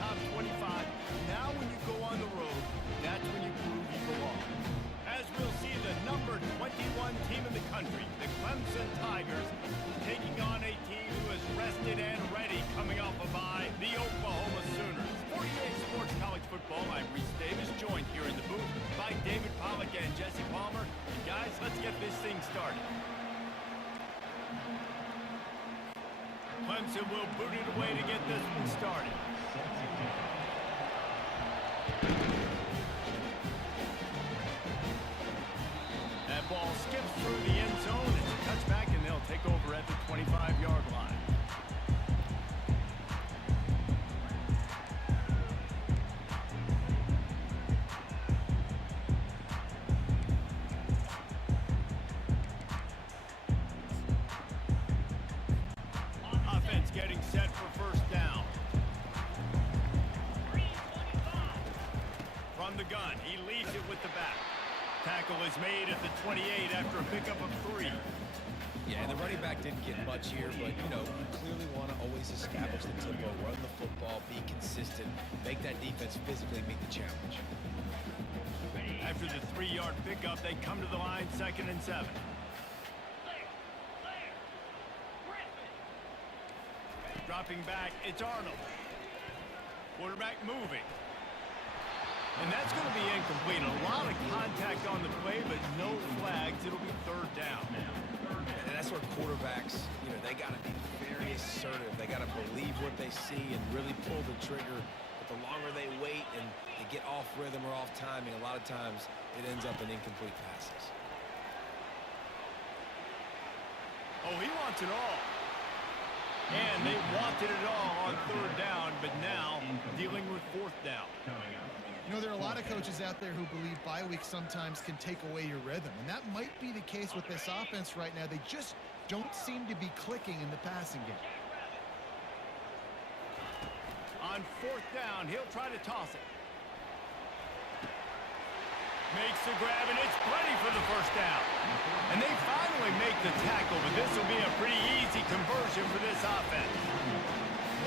top 25. Now when you go on the road, that's when you prove you belong. As we'll see the number 21 team in the country, the Clemson Tigers, taking on a team who is rested and ready coming off a bye, the Oklahoma Sooners. 48 Sports College Football, I'm Reese Davis, joined here in the booth by David Pollack and Jesse Palmer. And guys, let's get this thing started. Clemson will boot it away to get this one started. That ball skips through the end zone. It's a touchback, and they'll take over at the 25-yard line. Offense getting set for first down. From the gun, he leads it with the back. Tackle is made at the 28 after a pickup of 3. Yeah, and the running back didn't get much here, but, you clearly want to always establish the tempo, run the football, be consistent, make that defense physically meet the challenge. After the 3-yard pickup, they come to the line, 2nd and 7. Dropping back, it's Arnold. Quarterback moving. And that's going to be incomplete. A lot of contact on the play, but no flags. It'll be 3rd down. And that's where quarterbacks, they got to be very assertive. They got to believe what they see and really pull the trigger. But the longer they wait and they get off rhythm or off timing, a lot of times it ends up in incomplete passes. Oh, he wants it all. And they wanted it all on 3rd down, but now dealing with 4th down. There are a lot of coaches out there who believe bye weeks sometimes can take away your rhythm, and that might be the case with this offense right now. They just don't seem to be clicking in the passing game. On 4th down, he'll try to toss it. Makes the grab, and it's plenty for the 1st down. And they finally make the tackle, but this will be a pretty easy conversion for this offense.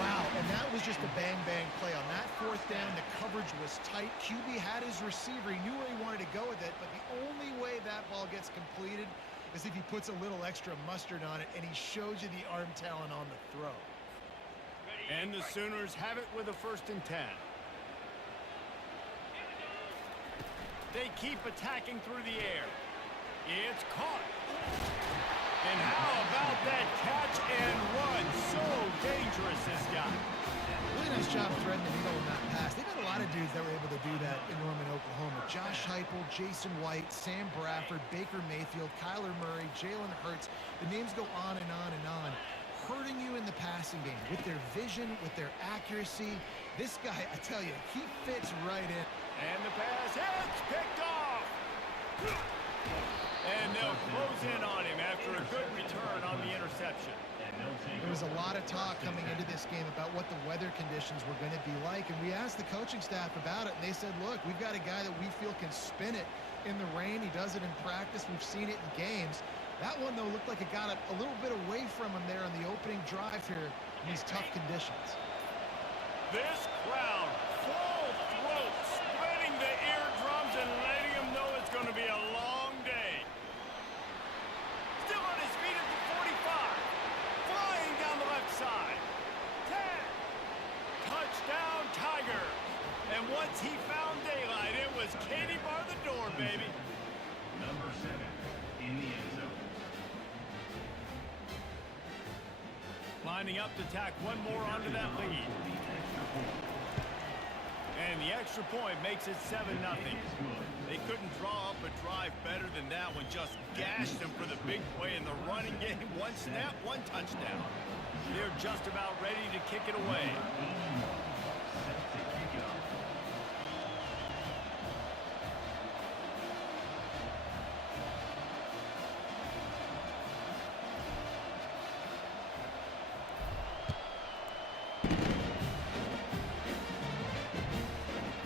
Wow, and that was just a bang-bang play. On that 4th down, the coverage was tight. QB had his receiver. He knew where he wanted to go with it, but the only way that ball gets completed is if he puts a little extra mustard on it, and he shows you the arm talent on the throw. And the Sooners have it with a 1st and 10. They keep attacking through the air. It's caught. And how about that catch and run? So dangerous, this guy. Really nice job threading the needle in that pass. They've got a lot of dudes that were able to do that in Norman, Oklahoma. Josh Heupel, Jason White, Sam Bradford, Baker Mayfield, Kyler Murray, Jalen Hurts. The names go on and on and on. Hurting you in the passing game with their vision, with their accuracy. This guy, I tell you, he fits right in. And the pass hits, picked off. And they'll close in on him after a good return on the interception. There was a lot of talk coming into this game about what the weather conditions were going to be like, and we asked the coaching staff about it, and they said, look, we've got a guy that we feel can spin it in the rain. He does it in practice. We've seen it in games. That one, though, looked like it got a little bit away from him there on the opening drive here in these tough conditions. This crowd, full throat, spreading the eardrums and letting them know it's going to be a long day. Still on his feet at the 45. Flying down the left side. 10. Touchdown, Tigers. And once he found daylight, it was Katie bar the door, baby. Number 7 in the end zone. Lining up to tack one more onto that lead. And the extra point makes it 7-0. They couldn't draw up a drive better than that one. Just gashed them for the big play in the running game. One snap, one touchdown. They're just about ready to kick it away.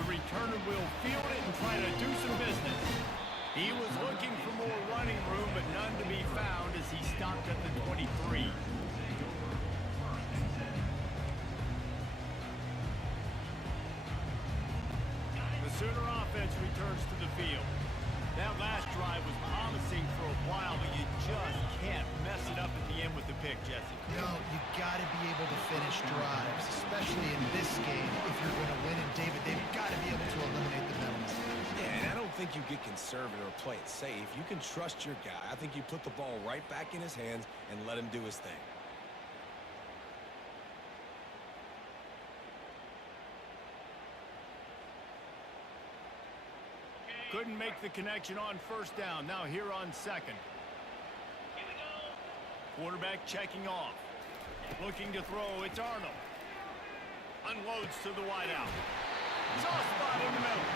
Returner will field it and try to do some business. He was looking for more running room, but none to be found as he stopped at the 23. Sooner offense returns to the field. That last drive was promising for a while, but you just can't mess it up at the end with the pick, Jesse. No, you got to be able to finish drives, especially in this game if you're going to win. And David, they've got to be able to eliminate the mental mistakes. Yeah, and I don't think you get conservative or play it safe. You can trust your guy. I think you put the ball right back in his hands and let him do his thing. Couldn't make the connection on first down. Now here on second. Quarterback checking off. Looking to throw. It's Arnold. Unloads to the wideout. Soft spot in the middle.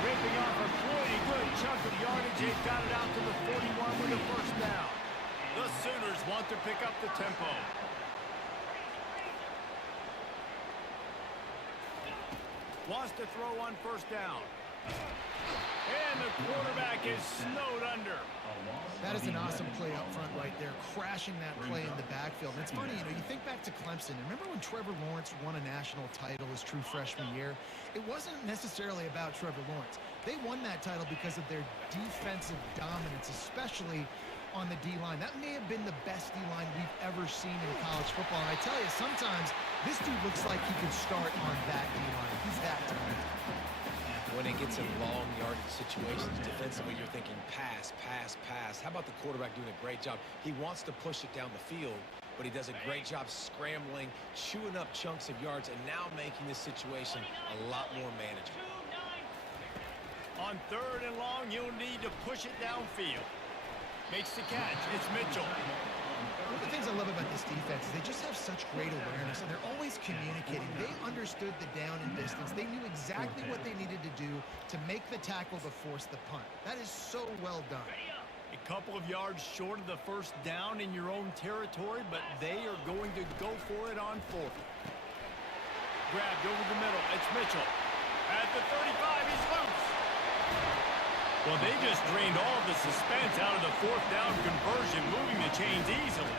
Ripping off a pretty good chunk of yardage. They've got it out to the 41 with a first down. The Sooners want to pick up the tempo. Wants to throw on first down. And the quarterback is snowed under. That is an awesome play up front right there, crashing that play in the backfield. And it's funny, you know, you think back to Clemson. Remember when Trevor Lawrence won a national title his true freshman year? It wasn't necessarily about Trevor Lawrence. They won that title because of their defensive dominance, especially on the D-line. That may have been the best D-line we've ever seen in college football. And I tell you, sometimes this dude looks like he could start on that D-line. He's that talented. When it gets in long yardage situations, defensively, you're thinking pass, pass, pass. How about the quarterback doing a great job? He wants to push it down the field, but he does a great job scrambling, chewing up chunks of yards, and now making this situation a lot more manageable. On third and long, you'll need to push it downfield. Makes the catch. It's Mitchell. One of the things I love about this defense is they just have such great awareness, and they're always communicating. They understood the down and distance. They knew exactly what they needed to do to make the tackle to force the punt. That is so well done. A couple of yards short of the first down in your own territory, but they are going to go for it on fourth. Grabbed over the middle. It's Mitchell. At the 35, he's loose. Well, they just drained all of the suspense out of the fourth down conversion, moving the chains easily.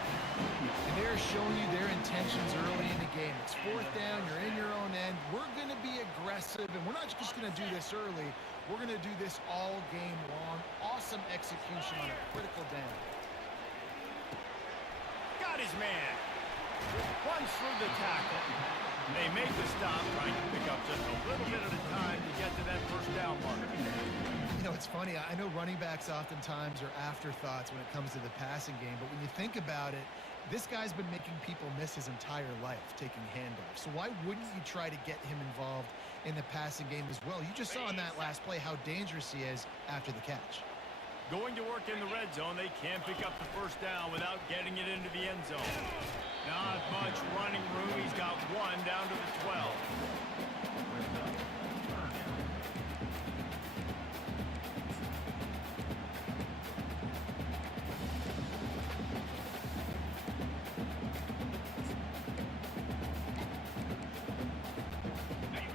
And they're showing you their intentions early in the game. It's fourth down, you're in your own end. We're going to be aggressive, and we're not just going to do this early. We're going to do this all game long. Awesome execution on a critical down. Got his man. Runs through the tackle. They make the stop, trying to pick up just a little bit at a time to get to that first down marker. You know, it's funny. I know running backs oftentimes are afterthoughts when it comes to the passing game, but when you think about it, this guy's been making people miss his entire life taking handoffs. So why wouldn't you try to get him involved in the passing game as well? You just saw in that last play how dangerous he is after the catch. Going to work in the red zone, they can't pick up the first down without getting it into the end zone. Not much running room. He's got one down to the 12.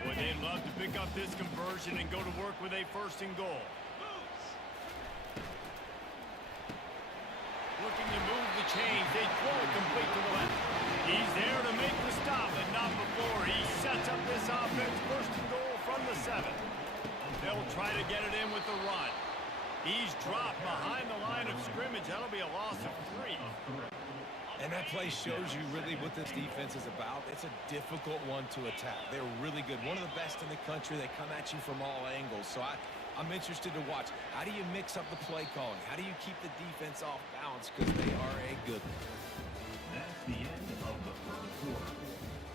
Boy, they'd love to pick up this conversion and go to work with a first and goal. Looking to move the chains. They throw it complete to the left. He's there to make the stop, but not before. He sets up this offense. First and goal from the 7. They'll try to get it in with the run. He's dropped behind the line of scrimmage. That'll be a loss of 3. And that play shows you really what this defense is about. It's a difficult one to attack. They're really good. One of the best in the country. They come at you from all angles. So I'm interested to watch. How do you mix up the play calling? How do you keep the defense off balance? Because they are a good one. That's the end of the first quarter.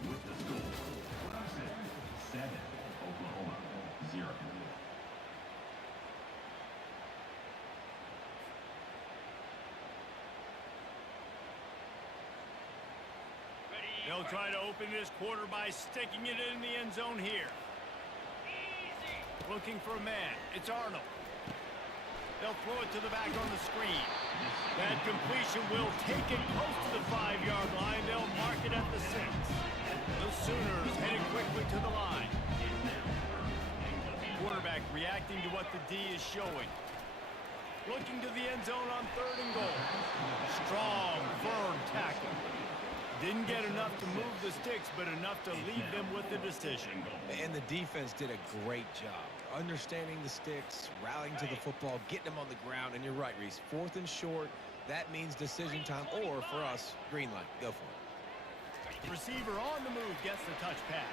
With the score, Clemson 7, Oklahoma 0. They'll try to open this quarter by sticking it in the end zone here. Looking for a man. It's Arnold. They'll throw it to the back on the screen. That completion will take it close to the 5-yard line. They'll mark it at the 6. The Sooners heading quickly to the line. Quarterback reacting to what the D is showing. Looking to the end zone on third and goal. Strong, firm tackle. Didn't get enough to move the sticks, but enough to leave them with the decision. And the defense did a great job understanding the sticks, rallying to the football, getting them on the ground. And you're right, Reese. 4th and short, that means decision time, or for us, green light. Go for it. Receiver on the move gets the touch pass.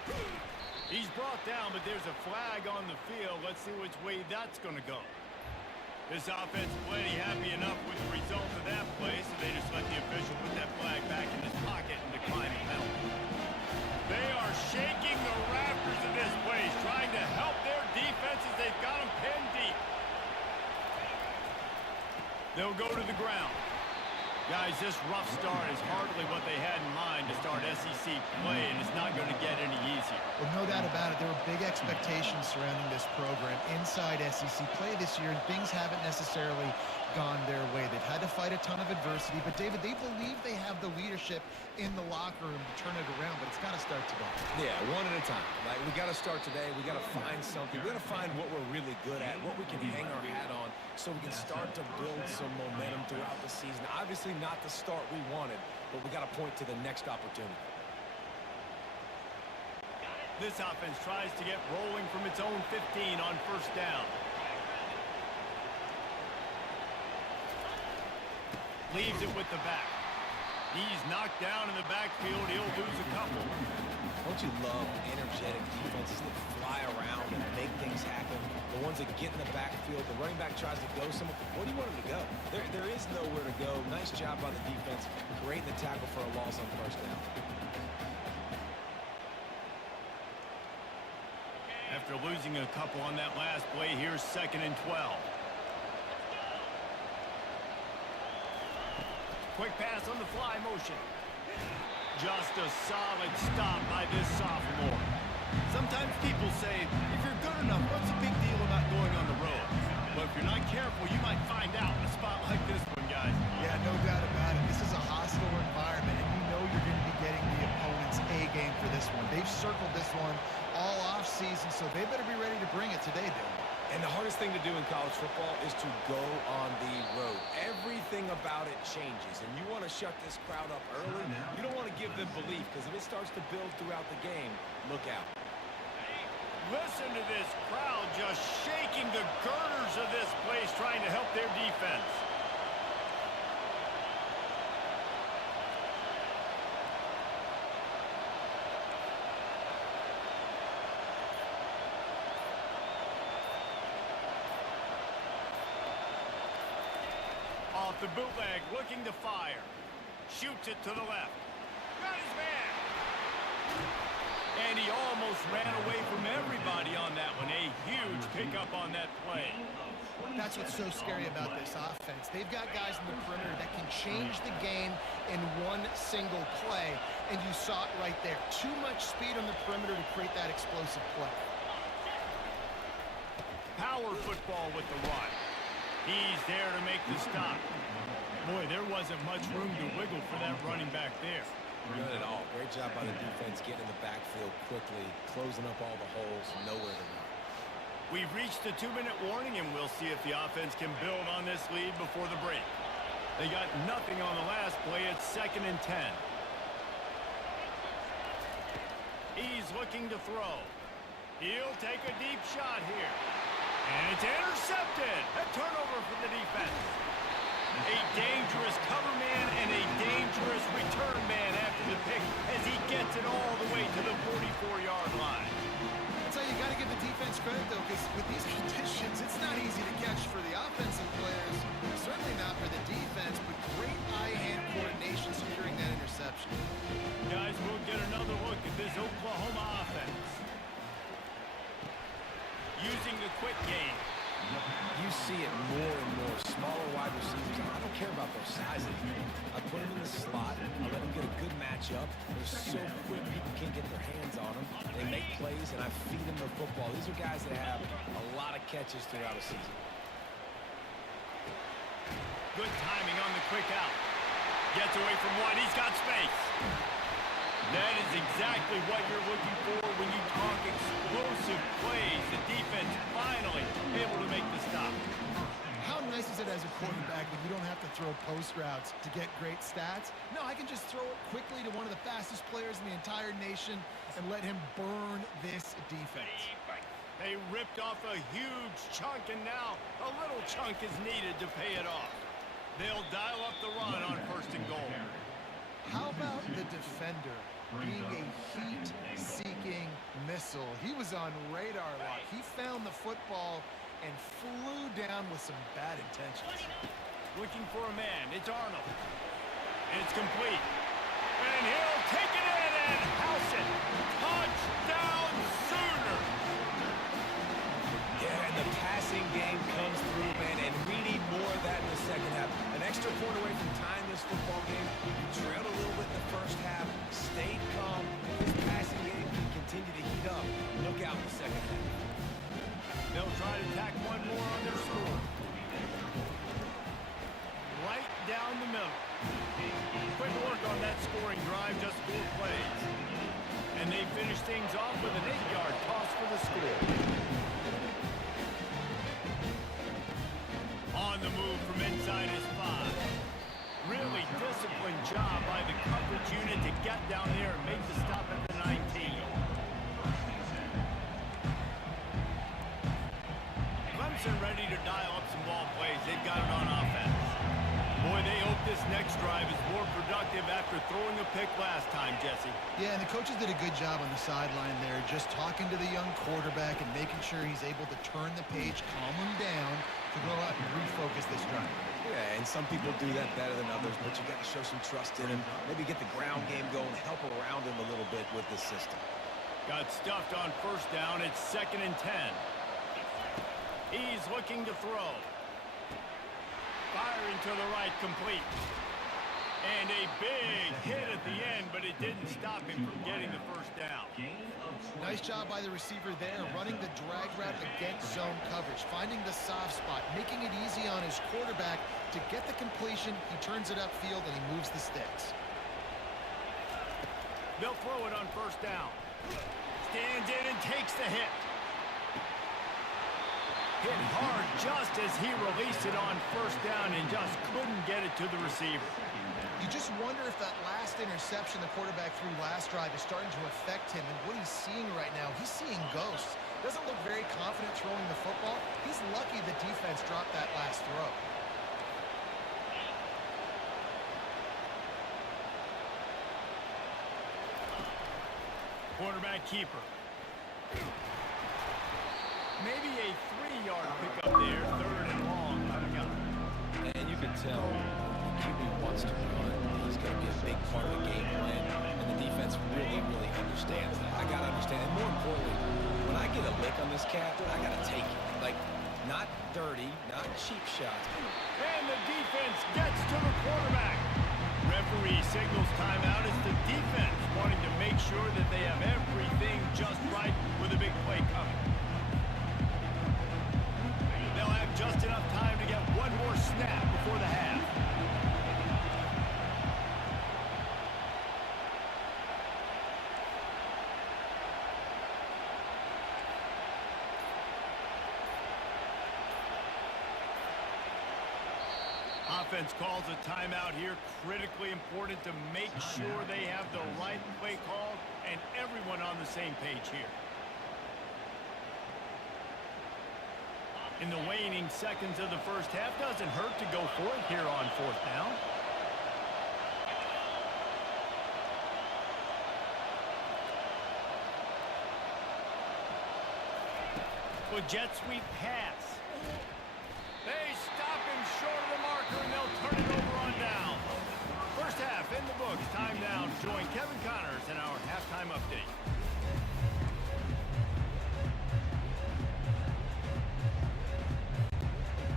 He's brought down, but there's a flag on the field. Let's see which way that's going to go. This offense plenty happy enough with the result of that play, so they just let the official put that flag back in his pocket and decline the penalty. They are shaking the rafters of this place, trying to help their defense as they've got them pinned deep. They'll go to the ground. Guys, this rough start is hardly what they had in mind to start SEC play, and it's not going to get any easier. Well, no doubt about it. There were big expectations surrounding this program inside SEC play this year, and things haven't necessarily gone their way. They've had to fight a ton of adversity, but, David, they believe they have the leadership in the locker room to turn it around, but it's got to start today. Yeah, one at a time. Like, we got to start today. We got to find something. We got to find what we're really good at, what we can hang our hat on, so we can start to build some momentum throughout the season. Obviously not the start we wanted, but we got to point to the next opportunity. This offense tries to get rolling from its own 15 on 1st down. Leaves it with the back. He's knocked down in the backfield. He'll lose a couple. Don't you love energetic defenses that fly around and make things happen? The ones that get in the backfield, the running back tries to go somewhere. Where do you want him to go? There is nowhere to go. Nice job by the defense, creating the tackle for a loss on 1st down. After losing a couple on that last play, here's 2nd and 12. Quick pass on the fly motion. Just a solid stop by this sophomore. Sometimes people say, if you're good enough, what's the big deal about going on the road? But if you're not careful, you might find out in a spot like this one, guys. Yeah, no doubt about it. This is a hostile environment, and you know you're going to be getting the opponent's A game for this one. They've circled this one all off season, so they better be ready to bring it today, Bill. And the hardest thing to do in college football is to go on the road. Everything about it changes, and you want to shut this crowd up early. You don't want to give them belief, because if it starts to build throughout the game, look out. Listen to this crowd just shaking the girders of this place, trying to help their defense. Off the bootleg, looking to fire. Shoots it to the left. Got his man. And he almost ran away from everybody on that one. A huge pickup on that play. That's what's so scary about this offense. They've got guys in the perimeter that can change the game in one single play, and you saw it right there. Too much speed on the perimeter to create that explosive play. Power football with the run. He's there to make the stop. Boy, there wasn't much room to wiggle for that running back there. None at all. Great job by the defense getting in the backfield quickly, closing up all the holes, nowhere to run. We've reached the 2-minute warning, and we'll see if the offense can build on this lead before the break. They got nothing on the last play. It's 2nd and 10. He's looking to throw. He'll take a deep shot here. And it's intercepted. A turnover for the defense. A dangerous cover man and a dangerous return man after the pick as he gets it all the way to the 44-yard line. That's how you got to give the defense credit, though, because with these conditions, it's not easy to catch for the offensive players. Certainly not for the defense, but great eye-hand coordination securing that interception. Guys, we'll get another look at this Oklahoma offense. Using the quick game. You see it more and more. Smaller wide receivers. I don't care about their size anymore. I put them in the slot. I let them get a good matchup. They're so quick, people can't get their hands on them. They make plays, and I feed them the football. These are guys that have a lot of catches throughout a season. Good timing on the quick out. Gets away from one. He's got space. That is exactly what you're looking for when you talk explosive plays. The defense finally able to make the stop. How nice is it as a quarterback when you don't have to throw post post routes to get great stats. No, I can just throw it quickly to one of the fastest players in the entire nation and let him burn this defense. They ripped off a huge chunk, and now a little chunk is needed to pay it off. They'll dial up the run on 1st and goal. How about the defender being a heat-seeking missile? He was on radar lock. He found the football and flew down with some bad intentions. Looking for a man. It's Arnold. And it's complete. And he'll take it in and house it. Touchdown Sooners! Yeah, and the passing game comes through, man, and we need more of that in the second half. An extra point away from tying this football game. We trailed a little bit in the first half, stayed calm. This passing game can continue to heat up. Look out in the second half. They'll try to tack one more on their score. Right down the middle. Quick work on that scoring drive, just 4 plays. And they finish things off with an 8-yard toss for the score. On the move from inside his 5. Really disciplined job by the coverage unit to get down there and make the stop at the 19. Clemson ready to dial up some ball plays. They've got it on offense. Boy, they hope this next drive is more productive after throwing a pick last time, Jesse. Yeah, and the coaches did a good job on the sideline there, just talking to the young quarterback and making sure he's able to turn the page, calm him down to go out and refocus this drive. Yeah, and some people do that better than others, but you got to show some trust in him. Maybe get the ground game going, help around him a little bit with this system. Got stuffed on 1st down. It's 2nd and 10. He's looking to throw. Firing to the right, complete. And a big hit at the end, but it didn't stop him from getting the 1st down. Nice job by the receiver there, running the drag route against zone coverage, finding the soft spot, making it easy on his quarterback to get the completion. He turns it upfield and he moves the sticks. They'll throw it on 1st down. Stands in and takes the hit. Hit hard just as he released it on 1st down and just couldn't get it to the receiver. You just wonder if that last interception the quarterback threw last drive is starting to affect him and what he's seeing right now. He's seeing ghosts. Doesn't look very confident throwing the football. He's lucky the defense dropped that last throw. Quarterback keeper. Maybe a 3-yard pickup there, 3rd and long coming up. And you can tell the QB wants to run. He's going to be a big part of the game plan, and the defense really, really understands that. I got to understand, and more importantly, when I get a lick on this cat, I got to take it. Like, not dirty, not cheap shots. And the defense gets to the quarterback. Referee signals timeout. It's the defense wanting to make sure that they have everything just right with a big play coming. They'll have just enough time to get one more snap before the half. Offense calls a timeout here. Critically important to make sure they have the right play call and everyone on the same page here. In the waning seconds of the 1st half, doesn't hurt to go for it here on 4th down. With jet sweep pass. They stop him short of the marker, and they'll turn it over on down. 1st half in the books. Time down. Join Kevin Connors in our halftime update.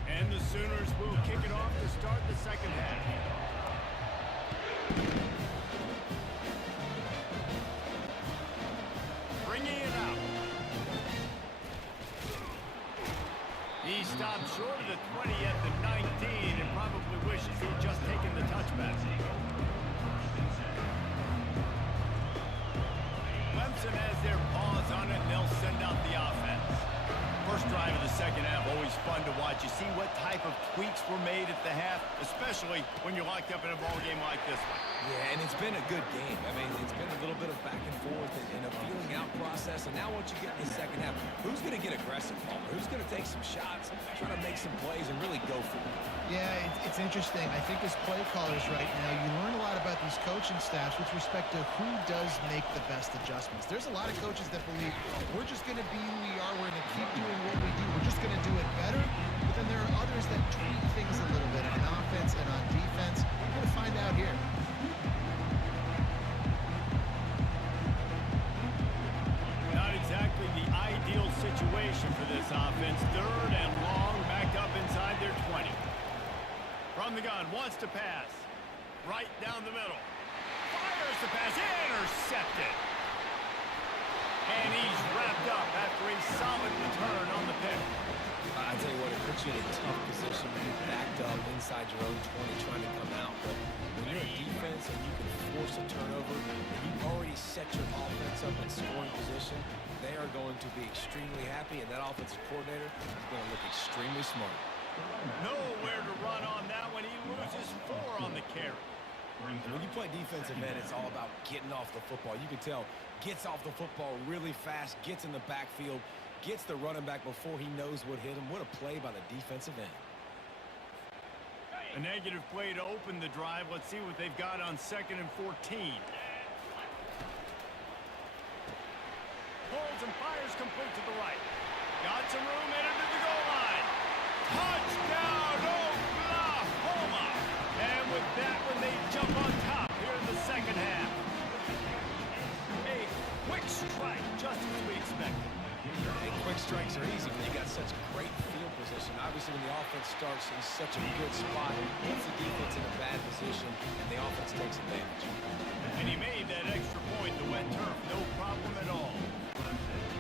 And the Sooners will kick it off to start the 2nd half. Bringing it out. He stopped short of the 20 at the 19 and probably wishes he'd just taken the touchback. Clemson has their paws on it, and they'll send out the offense. First drive of the 2nd half always fun to watch. You see what type of tweaks were made at the half, especially when you're locked up in a ball game like this one. Yeah, and it's been a good game. I mean, it's been a little bit of back and forth and a feeling out process. And now once you get in the second half, who's going to get aggressive, Palmer? Who's going to take some shots, try to make some plays, and really go for it? Yeah, it's interesting. I think as play callers right now, you learn a lot about these coaching staffs with respect to who does make the best adjustments. There's a lot of coaches that believe we're just going to be who we are. We're going to keep doing what we do. We're just going to do it better. But then there are others that tweak things a little bit on offense and on defense. We're going to find out here. Not exactly the ideal situation for this offense. Third and long, backed up inside their 20. From the gun, wants to pass. Right down the middle. Fires the pass, intercepted. And he's wrapped up after a solid return on the pick. I tell you what, it puts you in a tough position when you're backed up inside your own 20 trying to come out. But when you're a defense and you can force a turnover and you've already set your offense up in scoring position, they are going to be extremely happy, and that offensive coordinator is going to look extremely smart. Nowhere to run on that one. He loses 4 on the carry. When you play defensive end, it's all about getting off the football. You can tell, gets off the football really fast, gets in the backfield, gets the running back before he knows what hit him. What a play by the defensive end. A negative play to open the drive. Let's see what they've got on 2nd and 14. Pulls and fires complete to the right. Got some room, headed to the goal line. Touchdown, Oklahoma! And with that one, they jump on top here in the second half. A quick strike, just as we expected. And quick strikes are easy when you got such great field position. Obviously, when the offense starts in such a good spot, it puts the defense in a bad position, and the offense takes advantage. And he made that extra point, the wet turf, no problem at all.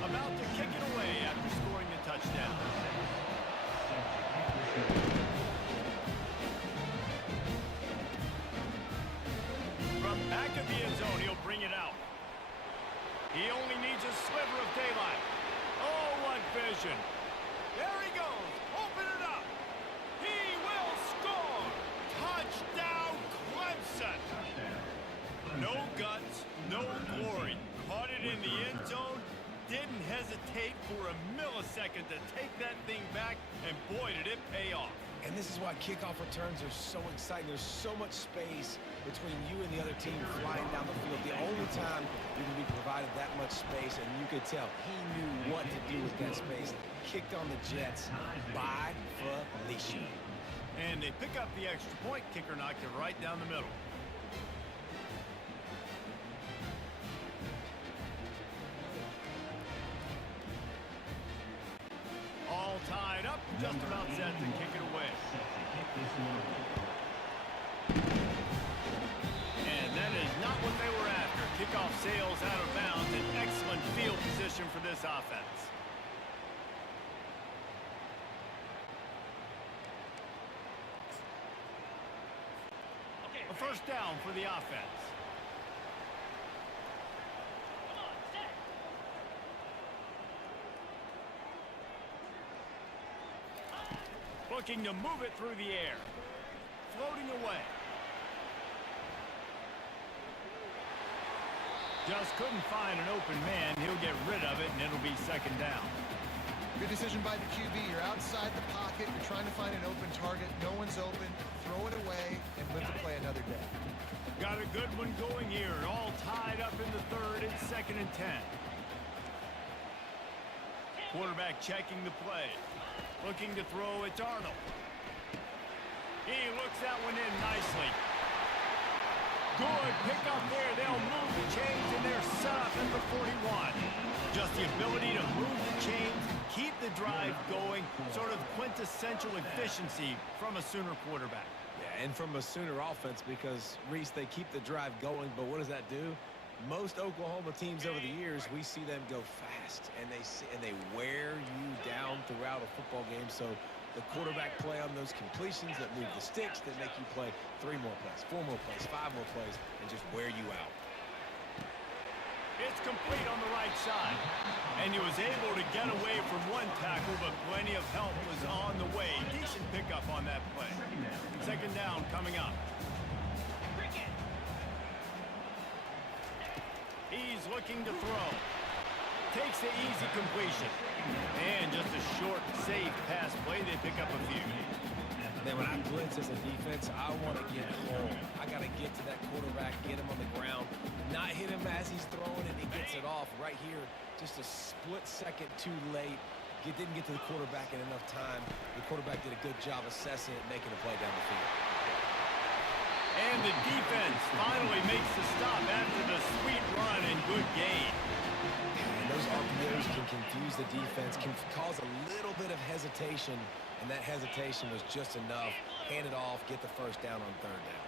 About to kick it away after scoring a touchdown. From back of the end zone, he'll bring it out. He only needs a sliver of daylight. Oh, what vision. There he goes. Open it up. He will score. Touchdown, Clemson. No guts, no glory. Caught it in the end zone. Didn't hesitate for a millisecond to take that thing back, and boy, did it pay off. And this is why kickoff returns are so exciting. There's so much space between you and the other team flying down the field. The only time you're going to be provided that much space, and you could tell he knew what to do with that space. Kicked on the Jets by Felicia. And they pick up the extra point. Kicker knocked it right down the middle. All tied up, just about set to kick it away. And that is not what they were after. Kickoff sails out of bounds. An excellent field position for this offense. A first down for the offense. Looking to move it through the air. Floating away. Just couldn't find an open man. He'll get rid of it, and it'll be second down. Good decision by the QB. You're outside the pocket. You're trying to find an open target. No one's open. Throw it away and live to play another day. Got a good one going here. All tied up in the third. It's 2nd and 10. Quarterback checking the play. Looking to throw, it's Arnold. He looks that one in nicely. Good pick up there. They'll move the chains, and they're set up at the 41. Just the ability to move the chains, keep the drive going, sort of quintessential efficiency from a Sooner quarterback. Yeah, and from a Sooner offense, because, Reese, they keep the drive going, but what does that do? Most Oklahoma teams over the years, we see them go fast, and they wear you down throughout a football game. So the quarterback play on those completions that move the sticks, that make you play 3 more plays, 4 more plays, 5 more plays, and just wear you out. It's complete on the right side. And he was able to get away from one tackle, but plenty of help was on the way. Decent pickup on that play. Second down coming up. He's looking to throw. Takes the easy completion. And just a short, safe pass play. They pick up a few. Then when I blitz as a defense, I want to get home. I got to get to that quarterback, get him on the ground, not hit him as he's throwing and he gets it off right here. Just a split second too late. Didn't get to the quarterback in enough time. The quarterback did a good job assessing it, making a play down the field. And the defense finally makes the stop after the sweet run and good gain. And those RPOs can confuse the defense, can cause a little bit of hesitation, and that hesitation was just enough. Hand it off, get the first down on third down.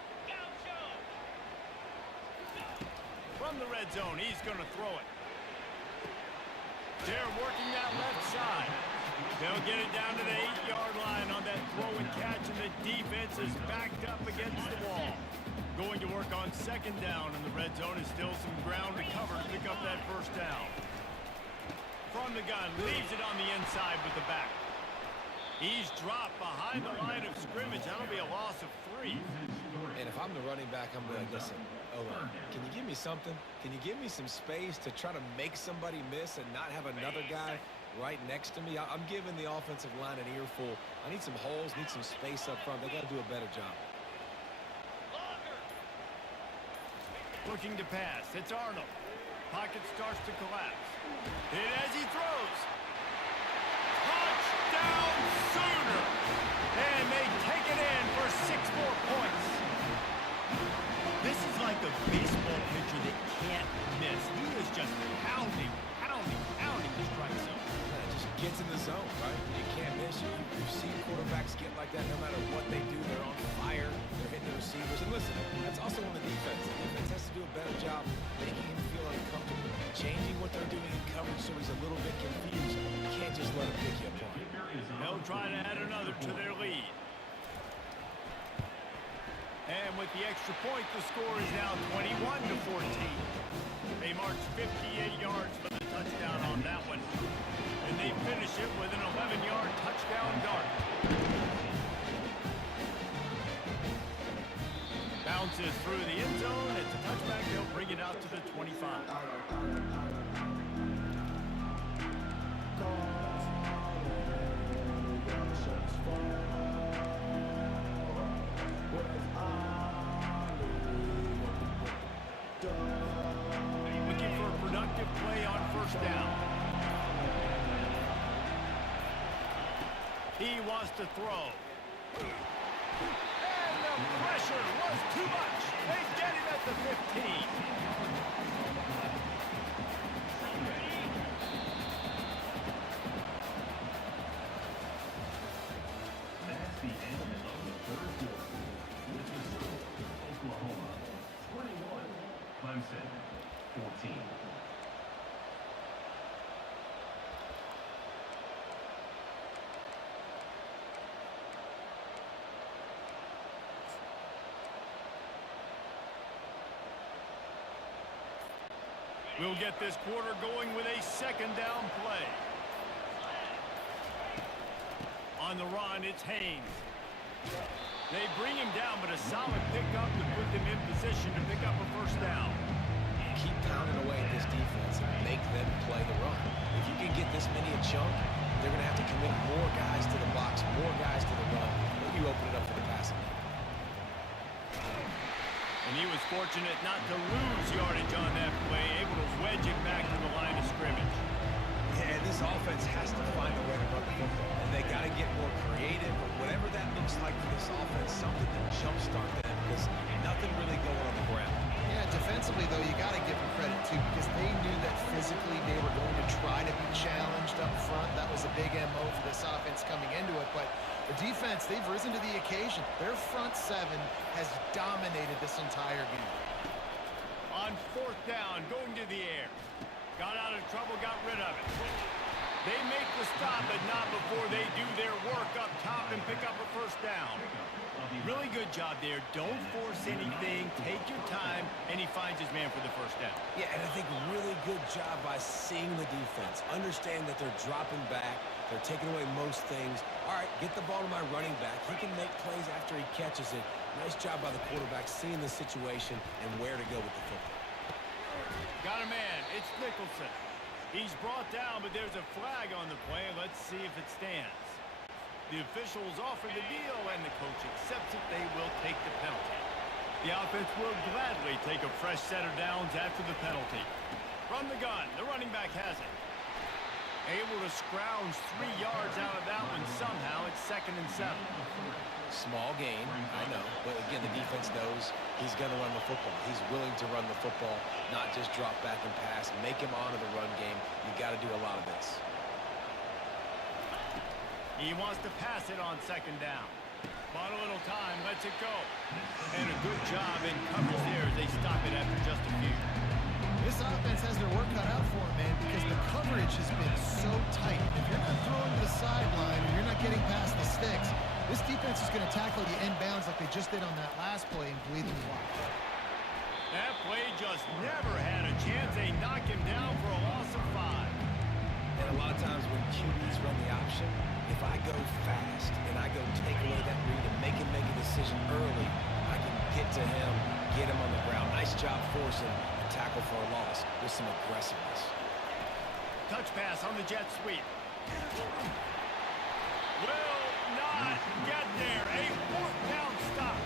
From the red zone, he's going to throw it. They're working that left side. They'll get it down to the 8-yard line on that throw and catch, and the defense is backed up against the wall. Going to work on second down, and the red zone is still some ground to cover to pick up that first down. From the gun, leaves it on the inside with the back. He's dropped behind the line of scrimmage. That'll be a loss of 3. And if I'm the running back, I'm going to listen. Can you give me something? Can you give me some space to try to make somebody miss and not have another guy right next to me? I'm giving the offensive line an earful. I need some holes, need some space up front. They got to do a better job. Looking to pass. It's Arnold. Pocket starts to collapse. Hit as he throws. Touchdown Sooner! And they take it in for 6 more points. This is like a baseball pitcher that can't miss. He is just pounding the strike zone. It just gets in the zone, right? You can't miss. You've seen quarterbacks get like that no matter what they do. They're on fire. They're hitting the receivers. And listen, that's also on the defense. The defense has to do a better job making him feel uncomfortable, changing what they're doing in coverage so he's a little bit confused. You can't just let him pick you apart. They'll try to add another to their lead. And with the extra point, the score is now 21-14. They march 58 yards for the touchdown on that one. And they finish it with an 11-yard touchdown dart. Bounces through the end zone. It's a touchback. They'll bring it out to the 25. Looking for a productive play on first down. He wants to throw. And the pressure was too much. They get him at the 15. That's the end of the third quarter. With the score, Oklahoma 21, Clemson 14. We'll get this quarter going with a second down play. On the run, it's Haynes. They bring him down, but a solid pickup to put them in position to pick up a first down. Keep pounding away at this defense and make them play the run. If you can get this many a chunk, they're going to have to commit more guys to the box, more guys to the run. Maybe open it up for the passing game. And he was fortunate not to lose yardage on that play, able to wedge it back to the line of scrimmage. Yeah, this offense has to find a way to run the football. And they got to get more creative, or whatever that looks like for this offense, something to jumpstart them, because nothing really going on the ground. Yeah, defensively, though, you got to give them credit, too, because they knew that physically they were going to try to be challenged up front. That was a big MO for this offense coming into it, but the defense, they've risen to the occasion. Their front seven has dominated this entire game. On fourth down, going to the air. Got out of trouble, got rid of it. They make the stop, but not before they do their work up top and pick up a first down. Really good job there. Don't force anything. Take your time, and he finds his man for the first down. Yeah, and I think really good job by seeing the defense. Understand that they're dropping back. They're taking away most things. All right, get the ball to my running back. He can make plays after he catches it. Nice job by the quarterback seeing the situation and where to go with the football. Got a man. It's Nicholson. He's brought down, but there's a flag on the play. Let's see if it stands. The officials offer the deal, and the coach accepts it. They will take the penalty. The offense will gladly take a fresh set of downs after the penalty. Run the gun. The running back has it. Able to scrounge 3 yards out of that one somehow. It's 2nd and 7. Small gain, I know. But again, the defense knows he's going to run the football. He's willing to run the football, not just drop back and pass. Make him honor the run game. You got to do a lot of this. He wants to pass it on 2nd down. Bought a little time, lets it go. And a good job in coverage there as they stop it after just a few. This offense has their work cut out for them, man, because the coverage has been so tight. If you're not throwing to the sideline or you're not getting past the sticks, this defense is going to tackle you in bounds like they just did on that last play and bleed them wide. That play just never had a chance. They knock him down for a loss of 5. And a lot of times when QBs run the option, if I go fast and I go take away that read and make him make a decision early, I can get to him, get him on the ground. Nice job forcing a tackle for a loss with some aggressiveness. Touch pass on the jet sweep. Will not get there. A 4th down stop.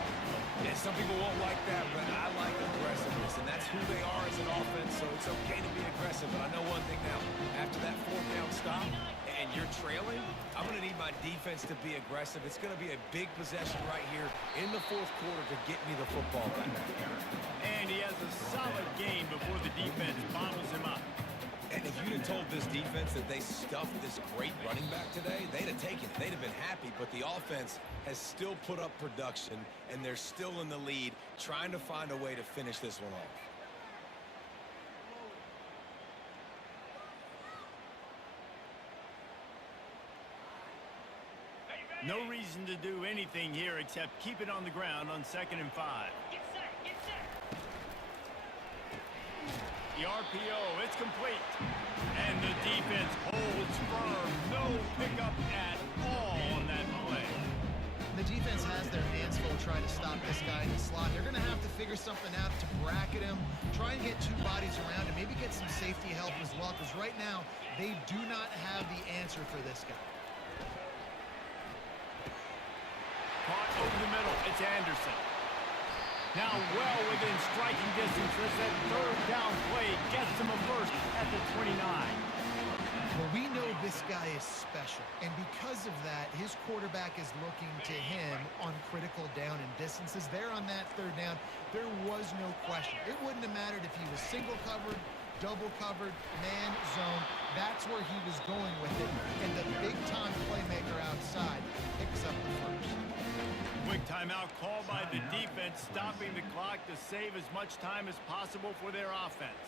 Yeah, some people won't like that, but I like aggressiveness, and that's who they are as an offense, so it's okay to be aggressive. But I know one thing now. After that 4th down stop and you're trailing, I'm going to need my defense to be aggressive. It's going to be a big possession right here in the 4th quarter to get me the football back. And he has a solid game before the defense bottles him up. And if you'd have told this defense that they stuffed this great running back today, they'd have taken it. They'd have been happy, but the offense has still put up production, and they're still in the lead, trying to find a way to finish this one off. No reason to do anything here except keep it on the ground on 2nd and 5. Get set, get set. The RPO, it's complete. And the defense holds firm. No pickup at all on that play. The defense has their hands full trying to stop this guy in the slot. They're going to have to figure something out to bracket him, try and get 2 bodies around him, maybe get some safety help as well, because right now they do not have the answer for this guy. Caught over the middle. It's Anderson. Now well within striking distance as that 3rd down play gets him a first at the 29. Well, we know this guy is special, and because of that, his quarterback is looking to him on critical down and distances. There on that 3rd down, there was no question. It wouldn't have mattered if he was single covered, double covered, man, zone. That's where he was going with it, and the big-time playmaker outside picks up the first. Quick timeout called by the defense, stopping the clock to save as much time as possible for their offense.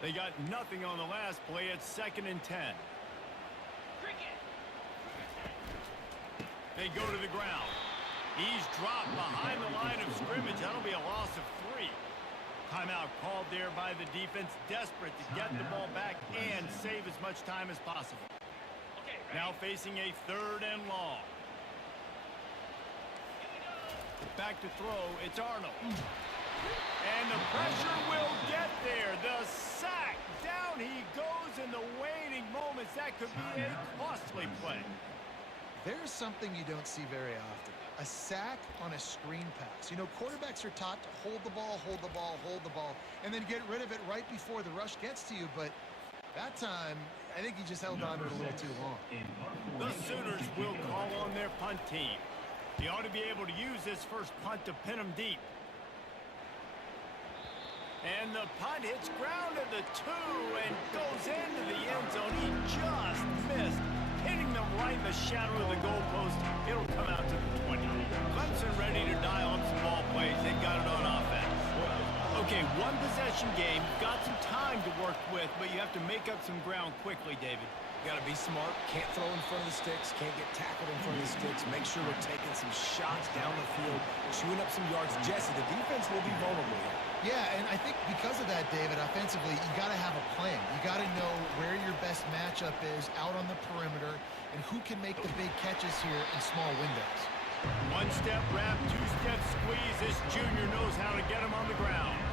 They got nothing on the last play. It's 2nd and 10. They go to the ground. He's dropped behind the line of scrimmage. That'll be a loss of 3. Timeout called there by the defense, desperate to get the ball back and save as much time as possible. Now facing a 3rd and long. Back to throw. It's Arnold. And the pressure will get there. The sack. Down he goes in the waiting moments. That could be a costly play. There's something you don't see very often. A sack on a screen pass. You know, quarterbacks are taught to hold the ball, hold the ball, hold the ball, and then get rid of it right before the rush gets to you. But that time, I think he just held on to it a little too long. The Sooners will call on their punt team. He ought to be able to use this first punt to pin him deep. And the punt hits ground at the 2 and goes into the end zone. He just missed, hitting them right in the shadow of the goalpost. It'll come out to the 20. Clemson ready to dial up some ball plays. They've got it on offense. Okay, one possession game. Got some time to work with, but you have to make up some ground quickly, David. Got to be smart. Can't throw in front of the sticks. Can't get tackled in front of the sticks. Make sure we're taking some shots down the field, chewing up some yards. Jesse, the defense will be vulnerable here. Yeah, and I think because of that, David, offensively, you got to have a plan. You got to know where your best matchup is out on the perimeter and who can make the big catches here in small windows. One-step wrap, two-step squeeze. This junior knows how to get him on the ground.